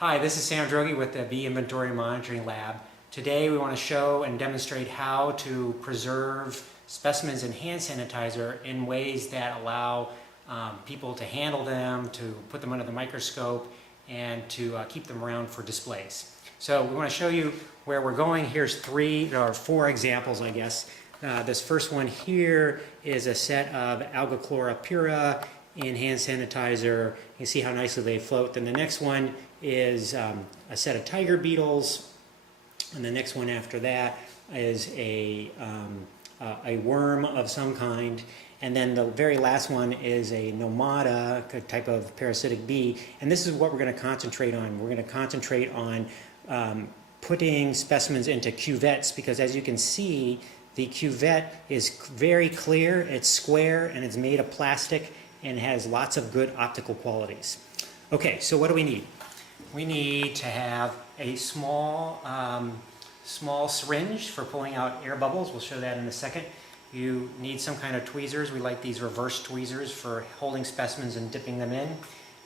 Hi, this is Sam Drogi with the Bee Inventory Monitoring Lab. Today we want to show and demonstrate how to preserve specimens in hand sanitizer in ways that allow people to handle them, to put them under the microscope, and to keep them around for displays. So we want to show you where we're going. Here's four examples, I guess. This first one here is a set of Alga Chlora Pura in hand sanitizer. You can see how nicely they float. Then the next one is a set of tiger beetles, and the next one after that is a worm of some kind, and then the very last one is a nomada, a type of parasitic bee. And this is what we're going to concentrate on. We're going to concentrate on putting specimens into cuvettes, because as you can see, the cuvette is very clear, it's square, and it's made of plastic and has lots of good optical qualities. Okay, so what do we need? We need to have a small syringe for pulling out air bubbles. We'll show that in a second. You need some kind of tweezers. We like these reverse tweezers for holding specimens and dipping them in.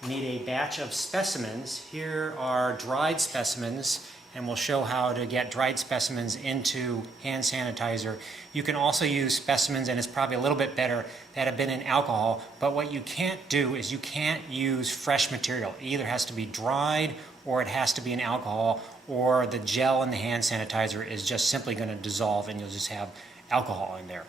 You need a batch of specimens. Here are dried specimens, and we'll show how to get dried specimens into hand sanitizer. You can also use specimens, and it's probably a little bit better, that have been in alcohol, but what you can't do is you can't use fresh material. It either has to be dried, or it has to be in alcohol, or the gel in the hand sanitizer is just simply going to dissolve and you'll just have alcohol in there.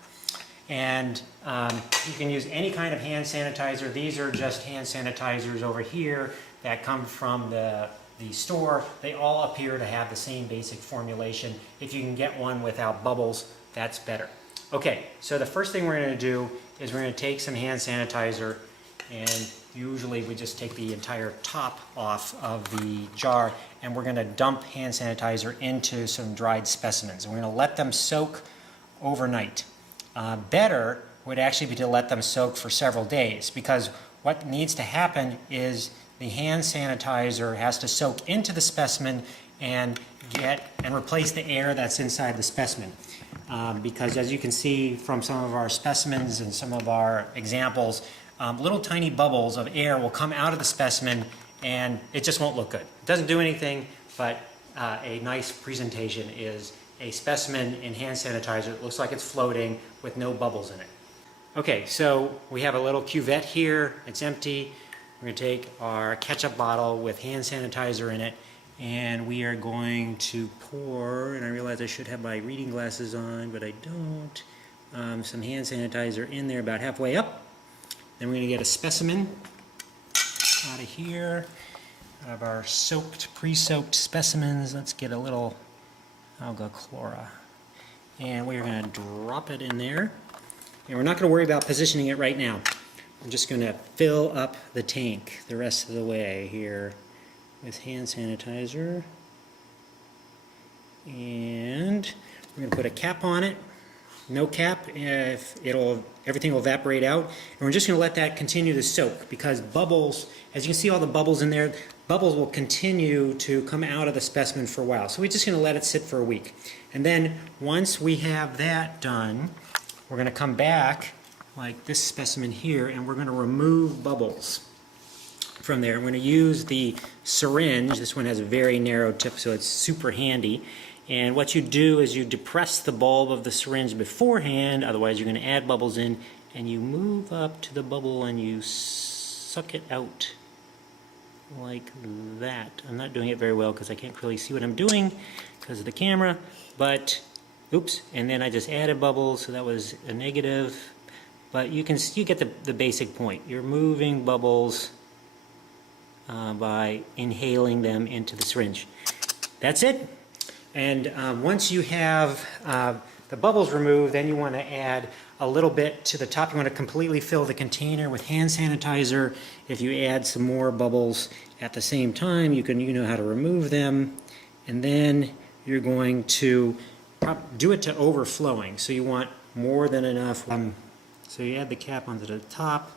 And you can use any kind of hand sanitizer. These are just hand sanitizers over here that come from the store. They all appear to have the same basic formulation. If you can get one without bubbles, that's better. Okay, so the first thing we're going to do is we're going to take some hand sanitizer, and usually we just take the entire top off of the jar, and we're going to dump hand sanitizer into some dried specimens. And we're going to let them soak overnight. Better would actually be to let them soak for several days, because what needs to happen is the hand sanitizer has to soak into the specimen and replace the air that's inside the specimen. Because as you can see from some of our specimens and some of our examples, little tiny bubbles of air will come out of the specimen and it just won't look good. It doesn't do anything, but a nice presentation is a specimen in hand sanitizer that looks like it's floating with no bubbles in it. Okay, so we have a little cuvette here. It's empty. We're going to take our ketchup bottle with hand sanitizer in it, and we are going to pour, and I realize I should have my reading glasses on, but I don't, some hand sanitizer in there about halfway up. Then we're going to get a specimen out of here, out of our pre-soaked specimens. Let's get a little Alga Chlora, and we're going to drop it in there. And we're not going to worry about positioning it right now. I'm just going to fill up the tank the rest of the way here with hand sanitizer. And we're going to put a cap on it. No cap, everything will evaporate out. And we're just going to let that continue to soak, because bubbles, as you can see all the bubbles in there, bubbles will continue to come out of the specimen for a while. So we're just going to let it sit for a week. And then once we have that done, we're going to come back like this specimen here, and we're going to remove bubbles from there. I'm going to use the syringe. This one has a very narrow tip, so it's super handy. And what you do is you depress the bulb of the syringe beforehand, otherwise you're going to add bubbles in, and you move up to the bubble and you suck it out like that. I'm not doing it very well because I can't really see what I'm doing because of the camera, but oops, and then I just added bubbles, so that was a negative. But you get the basic point. You're moving bubbles by inhaling them into the syringe. That's it. And once you have the bubbles removed, then you want to add a little bit to the top. You want to completely fill the container with hand sanitizer. If you add some more bubbles at the same time, you know how to remove them. And then you're going to do it to overflowing. So you want more than enough. So you add the cap onto the top,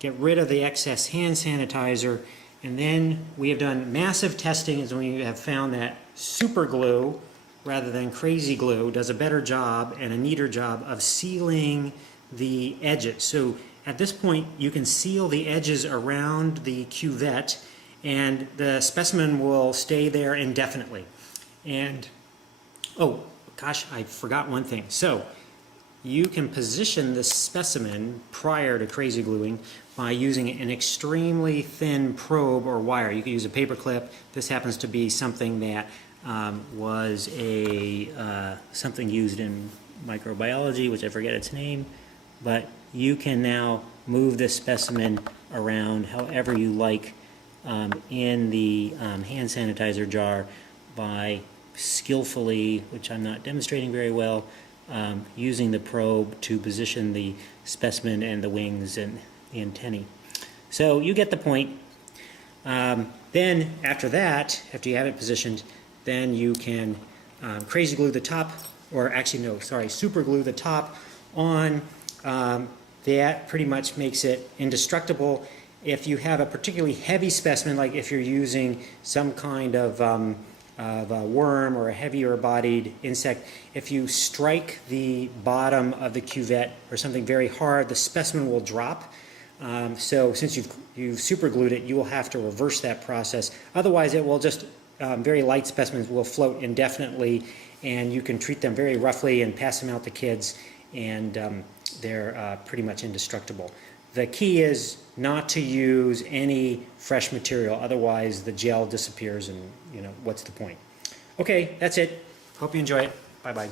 get rid of the excess hand sanitizer, and then we have done massive testing, as we have found that super glue rather than crazy glue does a better job and a neater job of sealing the edges. So at this point you can seal the edges around the cuvette, and the specimen will stay there indefinitely. And, oh gosh, I forgot one thing. So you can position the specimen prior to crazy gluing by using an extremely thin probe or wire. You can use a paper clip. This happens to be something that was something used in microbiology, which I forget its name, but you can now move this specimen around however you like in the hand sanitizer jar by skillfully, which I'm not demonstrating very well, using the probe to position the specimen and the wings and the antennae. So you get the point. Then after that, after you have it positioned, then you can crazy glue the top, or actually no, sorry, super glue the top on. That pretty much makes it indestructible. If you have a particularly heavy specimen, like if you're using some kind of a worm or a heavier bodied insect, if you strike the bottom of the cuvette or something very hard, the specimen will drop. So since you've super glued it, you will have to reverse that process. Otherwise it will just, very light specimens will float indefinitely, and you can treat them very roughly and pass them out to kids, and they're pretty much indestructible. The key is not to use any fresh material, otherwise the gel disappears and, you know, what's the point? Okay, that's it. Hope you enjoy it. Bye-bye.